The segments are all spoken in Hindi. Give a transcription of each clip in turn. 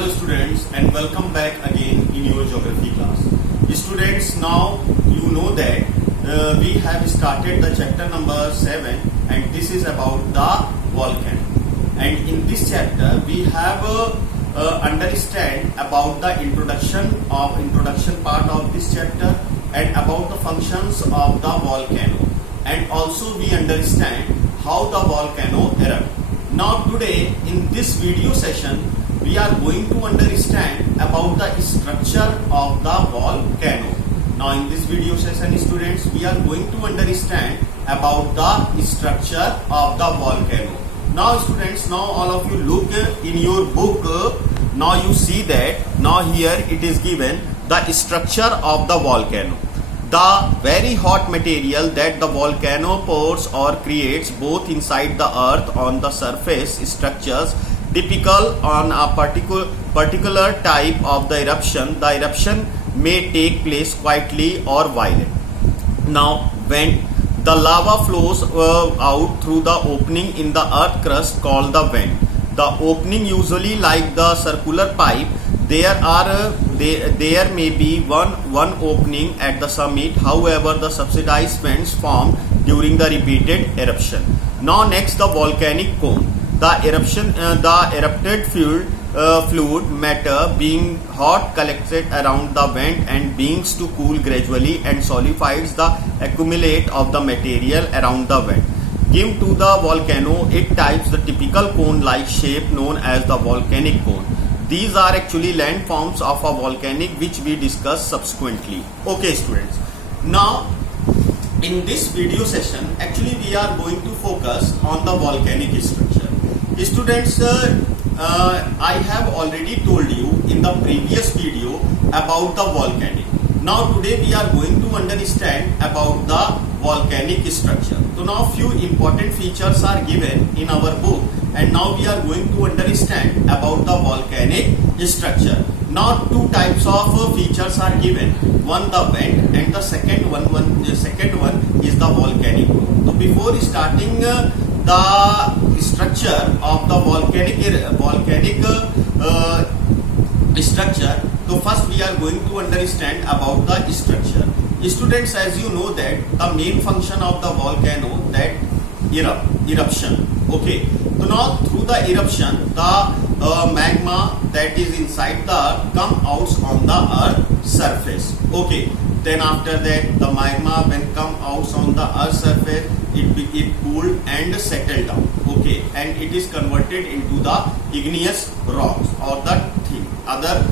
Hello students and welcome back again in your geography class. Students, now you know that we have started the chapter number 7 and this is about the volcano. And in this chapter we have understand about the introduction part of this chapter and about the functions of the volcano, and also we understand how the volcano erupts. Now today in this video session we are going to understand about the structure of the volcano. Now in this video session students, we are going to understand about the structure of the volcano. Now students, now all of you look in your book. Now you see that now here it is given the structure of the volcano. The very hot material that the volcano pours or creates both inside the earth on the surface structures typical on a particular type of the eruption. The eruption may take place quietly or violent. Now when the lava flows out through the opening in the earth crust called the vent. The opening usually like the circular pipe. There may be one opening at the summit. However, the subsidized vents form during the repeated eruption. Now next, the volcanic cone. The erupted fluid matter being hot collected around the vent and begins to cool gradually and solidifies the accumulate of the material around the vent. Give to the volcano it types the typical cone-like shape known as the volcanic cone. These are actually landforms of a volcanic which we discuss subsequently. Okay students, now in this video session actually we are going to focus on the volcanic structure. Students, I have already told you in the previous video about the volcanic. Now today we are going to understand about the volcanic structure. So now few important features are given in our book and now we are going to understand about the volcanic structure. Now two types of features are given. One the vent and the second one is the volcanic. So before starting the structure of the volcanic structure, so first we are going to understand about the structure. Students, as you know that the main function of the volcano that eruption. Okay, so now through the eruption the magma that is inside the earth come out on the earth surface. Okay, then after that the magma when come out on the earth surface it cooled and settled down. Okay, and it is converted into the igneous rocks or the other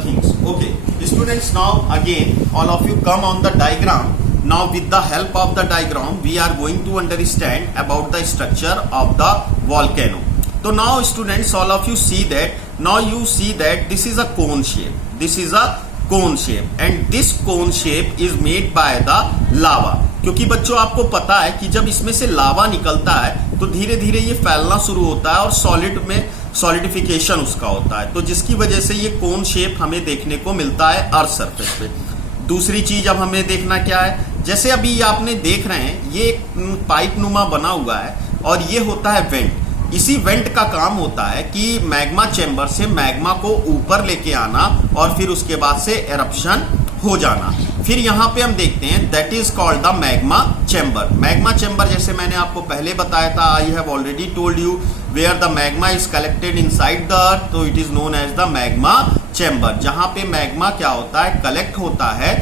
things. Okay, students, now again all of you come on the diagram. Now with the help of the diagram we are going to understand about the structure of the volcano. So now students, all of you see that now you see that this is a cone shape. This is a cone shape and this cone shape is made by the lava. क्योंकि बच्चों आपको पता है कि जब इसमें से लावा निकलता है तो धीरे धीरे ये फैलना शुरू होता है और सॉलिड में सॉलिडिफिकेशन उसका होता है, तो जिसकी वजह से ये कोन शेप हमें देखने को मिलता है अर्थ सरफेस पे। दूसरी चीज अब हमें देखना क्या है, जैसे अभी आपने देख रहे हैं ये एक पाइप नुमा बना हुआ है और ये होता है वेंट। इसी वेंट का काम होता है कि मैग्मा चेंबर से मैग्मा को ऊपर लेके आना और फिर उसके बाद से एरप्शन हो जाना। फिर यहाँ पे हम देखते हैं that is called the magma chamber. Magma chamber जैसे मैंने आपको पहले बताया था, I have already told you where the magma is collected inside the earth, तो it is known as the magma chamber. जहां पे मैग्मा क्या होता है, कलेक्ट होता है,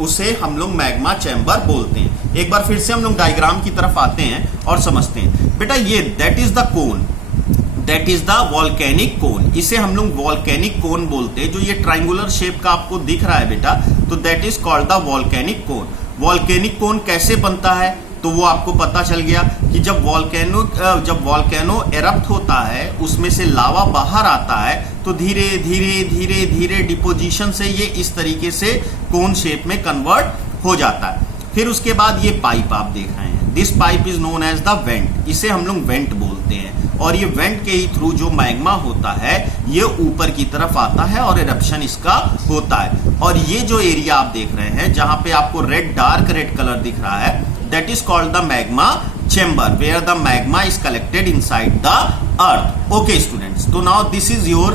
उसे हम लोग मैग्मा चेंबर बोलते हैं। एक बार फिर से हम लोग डायग्राम की तरफ आते हैं और समझते हैं। बेटा ये that is the cone, that is the volcanic cone. इसे हम लोग वॉल्केनिक कोन बोलते हैं। जो ये ट्राइंगुलर शेप का आपको दिख रहा है बेटा, तो that is called the volcanic cone. Volcanic cone कैसे बनता है तो वो आपको पता चल गया कि जब वॉल्केनो एरप्ट होता है उसमें से लावा बाहर आता है तो धीरे धीरे धीरे धीरे डिपोजिशन से ये इस तरीके से कोन शेप में कन्वर्ट हो जाता है। फिर उसके बाद ये पाइप आप देख रहे हैं, this pipe is known as the vent. इसे हम लोग वेंट बोलते हैं और ये वेंट के ही थ्रू जो मैग्मा होता है ये ऊपर की तरफ आता है और एरप्शन इसका होता है। और ये जो एरिया आप देख रहे हैं जहां पे आपको रेड, डार्क रेड कलर दिख रहा है, that is called the magma chamber where the magma is collected inside the earth. Okay students, so now this is your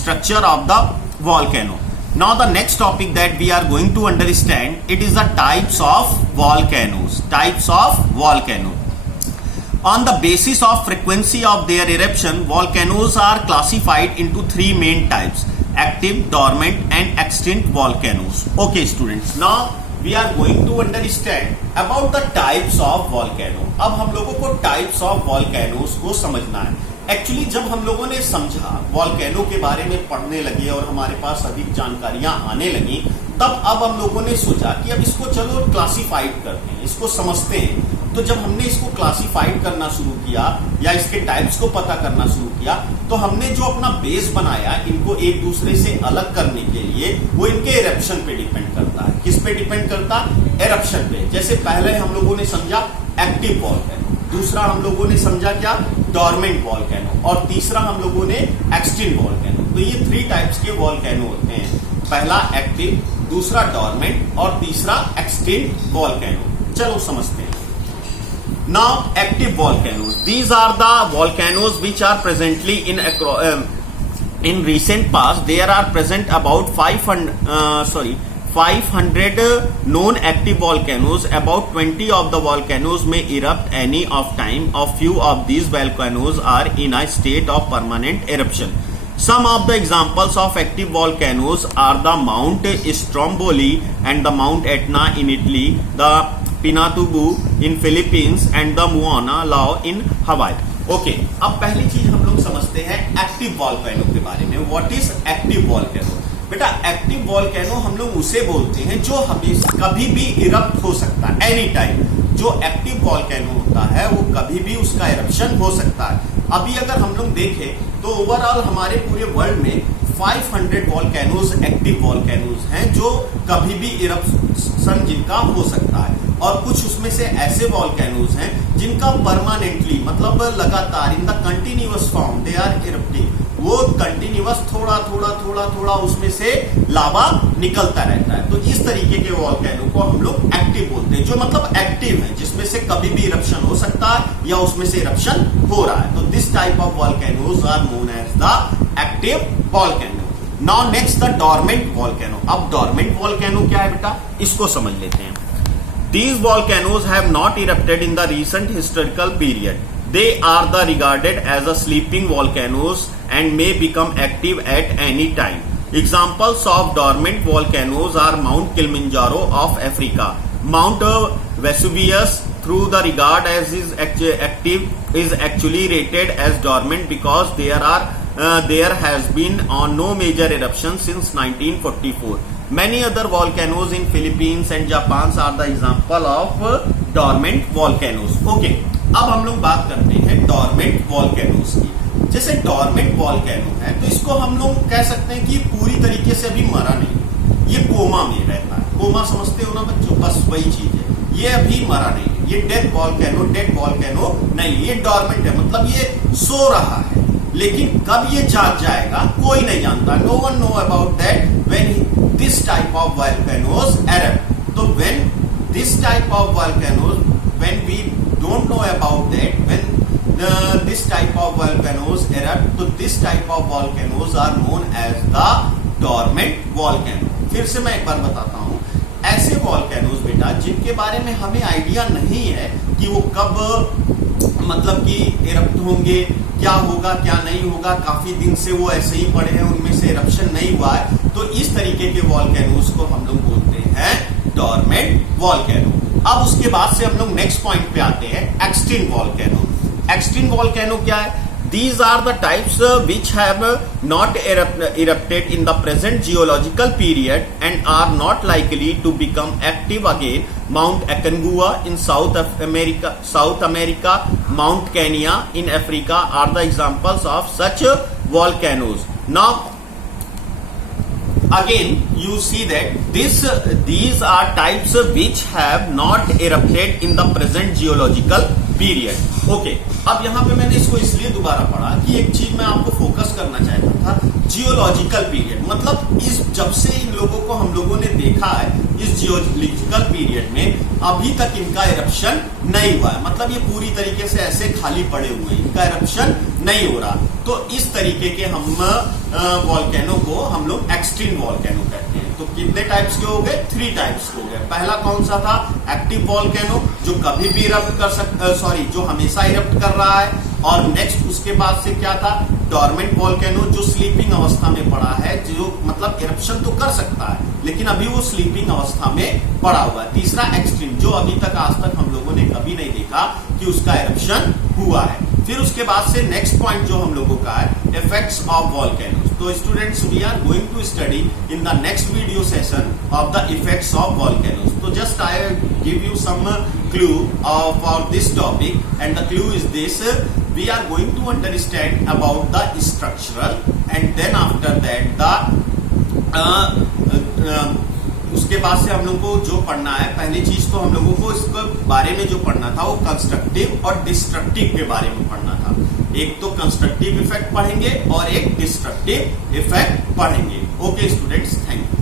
structure of the volcano. Now the next topic that we are going to understand, it is the types of volcanoes. Types of volcano. On the basis of frequency of their eruption, volcanoes are classified into three main types: active, dormant and extinct volcanoes. Okay students, now we are going to understand about the types of volcano. अब हम लोगों को types of volcanoes को समझना है. एक्चुअली जब हम लोगों ने समझा, वॉल्केनो के बारे में पढ़ने लगे और हमारे पास अधिक जानकारियां आने लगी, तब अब हम लोगों ने सोचा कि अब इसको चलो क्लासिफाइड करते हैं, इसको समझते हैं. तो जब हमने इसको क्लासिफाइड करना शुरू किया या इसके टाइप्स को पता करना शुरू किया, तो हमने जो अपना बेस बनाया इनको एक दूसरे से अलग करने के लिए, वो इनके एरप्शन पे डिपेंड करता है. किस पे डिपेंड करता है? एरप्शन पे. जैसे पहले हम लोगों ने समझा एक्टिव वॉल्केनो, दूसरा हम लोगों ने समझा क्या? डॉर्मेंट वॉल्केनो, और तीसरा हम लोगों ने एक्सटिंक्ट वॉल्केनो. तो ये थ्री टाइप्स के वॉल्केनो होते हैं. पहला एक्टिव, दूसरा डॉर्मेंट और तीसरा एक्सटिंक्ट वॉल्केनो. चलो समझते हैं. Now active volcanoes, these are the volcanoes which are presently in recent past. There are present about 500 known active volcanoes. About 20 of the volcanoes may erupt any of time. A few of these volcanoes are in a state of permanent eruption. Some of the examples of active volcanoes are the Mount Stromboli and the Mount Etna in Italy, the Pinatubo in Philippines and the Mauna Loa in Hawaii. Okay, अब पहली चीज हम लोग समझते हैं एक्टिव वॉल्केनो के बारे में. What is active volcano? बेटा एक्टिव वॉल्केनो हम लोग उसे बोलते हैं जो कभी भी इरप्ट हो सकता है, एनी टाइम. जो एक्टिव वॉल्केनो होता है वो कभी भी उसका इरप्शन हो सकता है. अभी अगर हम लोग देखें तो ओवरऑल हमारे पूरे वर्ल्ड में 500 वॉल्केनोज एक्टिव वॉल्केनोज हैं जो कभी भी इरप्शन जिनका हो सकता है. और कुछ उसमें से ऐसे वॉल्केनोज हैं जिनका परमानेंटली, मतलब लगातार, in the continuous form they are erupting. वो कंटिन्यूअस थोड़ा उसमें से लावा निकलता रहता है. तो इस तरीके के वॉल्केनो को हम लोग एक्टिव बोलते हैं, जो मतलब एक्टिव है, जिसमें से कभी भी इरप्शन हो सकता है या उसमें से इरप्शन हो रहा है. तो this type of volcanoes are known as the active volcano. Now next the dormant volcano. अब डॉर्मेंट वॉल्केनो क्या है बेटा, इसको समझ लेते हैं. These volcanoes have not erupted in the recent historical period. They are regarded as sleeping volcanoes and may become active at any time. Examples of dormant volcanoes are Mount Kilimanjaro of Africa, Mount Vesuvius, through the regard as is active, is actually rated as dormant because there has been no major eruption since 1944. Many other volcanoes in Philippines and Japan are the example of dormant volcanoes. Okay, अब हम लोग बात करते हैं dormant volcanoes की. जैसे dormant volcano है तो इसको हम लोग कह सकते हैं कि पूरी तरीके से अभी मरा नहीं, ये कोमा में रहता है. कोमा समझते हो ना बच्चों, बस वही चीज है. ये अभी मरा नहीं है, ये डेड वॉल्केनो नहीं, ये डॉर्मेंट है, मतलब ये सो रहा है. लेकिन कब ये जाग जाएगा कोई नहीं जानता. No one know about that when this type of volcanoes erupt. तो when this type of volcanoes, when we don't know about that, when this type of volcanoes erupt, तो this type of volcanoes are known as the dormant volcano. फिर से मैं एक बार बताता हूं. ऐसे वॉल्केनोज बेटा जिनके बारे में हमें आइडिया नहीं है कि वो कब मतलब कि इरप्ट होंगे, क्या होगा क्या नहीं होगा, काफी दिन से वो ऐसे ही पड़े हैं, उनमें से इरप्शन नहीं हुआ है, तो इस तरीके के वॉल्केनोज को हम लोग बोलते हैं डॉर्मेंट वॉल्केनो. अब उसके बाद से हम लोग नेक्स्ट पॉइंट पे आते हैं, एक्सटिंक्ट वॉल्केनो. एक्सटिंक्ट वॉल्केनो क्या है? These are the types which have not erupted in the present geological period and are not likely to become active again. Mount Aconcagua in South America, Mount Kenya in Africa are the examples of such volcanoes. Now, again, you see that these are types which have not erupted in the present geological period. Okay, अब यहाँ पे मैंने इसको इसलिए दोबारा पढ़ा कि एक चीज मैं आपको फोकस करना चाहता था, जियोलॉजिकल पीरियड. मतलब इस जब से इन लोगों को हम लोगों ने देखा है, इस जियोलॉजिकल पीरियड में अभी तक इनका इरप्शन नहीं हुआ है. मतलब ये पूरी तरीके से ऐसे खाली पड़े हुए हैं, इनका इरप्शन नहीं हो रहा। तो इस तरीके के हम वॉल्केनो को हम लोग एक्सट्रीम वॉल्केनो कहते हैं। तो कितने टाइप्स के हो गए? 3 टाइप्स के हो गए। पहला कौन सा था? एक्टिव वॉल्केनो, जो कभी भी इरप्ट कर जो हमेशा इरप्ट कर रहा है। और नेक्स्ट उसके बाद से क्या था? डॉर्मेंट वॉल्केनो, जो स्लीपिंग अवस्था में पड़ा है, जो मतलब इरप्शन तो कर सकता है लेकिन अभी वो स्लीपिंग अवस्था में पड़ा हुआ है। तीसरा एक्सट्रीम, जो अभी तक आज तक हम लोगों ने कभी नहीं देखा कि उसका इरप्शन हुआ है। फिर उसके बाद से नेक्स्ट पॉइंट जो हम लोगों का है, इफेक्ट्स ऑफ वॉल्केनोज। तो students, we are going to study in the next video session of the effects of volcanoes. तो just I give you some clue for this topic, and the clue is this: we are going to understand about the structural, and then after that उसके बाद से हम लोग को जो पढ़ना है, पहली चीज तो हम लोगों को इसके बारे में जो पढ़ना था वो कंस्ट्रक्टिव और डिस्ट्रक्टिव के बारे में पढ़ना था। एक तो कंस्ट्रक्टिव इफेक्ट पढ़ेंगे और एक डिस्ट्रक्टिव इफेक्ट पढ़ेंगे। Okay students, thank you.